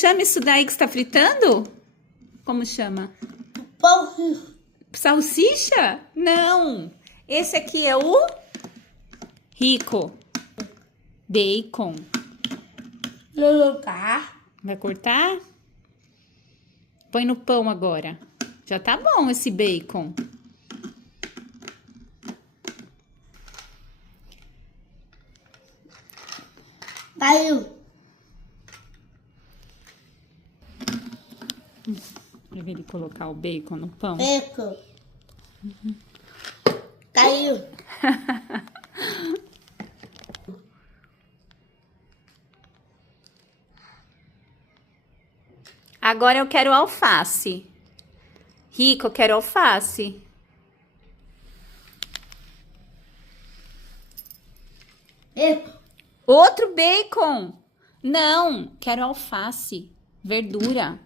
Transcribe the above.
Chama isso daí que você tá fritando? Como chama? Pão. Salsicha? Não. Esse aqui é o rico. Bacon. Colocar. Vai cortar? Põe no pão agora. Já tá bom esse bacon. Caiu. Pra ele colocar o bacon no pão. Beco. Caiu. Agora eu quero alface. Rico, eu quero alface. Beco. Outro bacon. Não, quero alface. Verdura.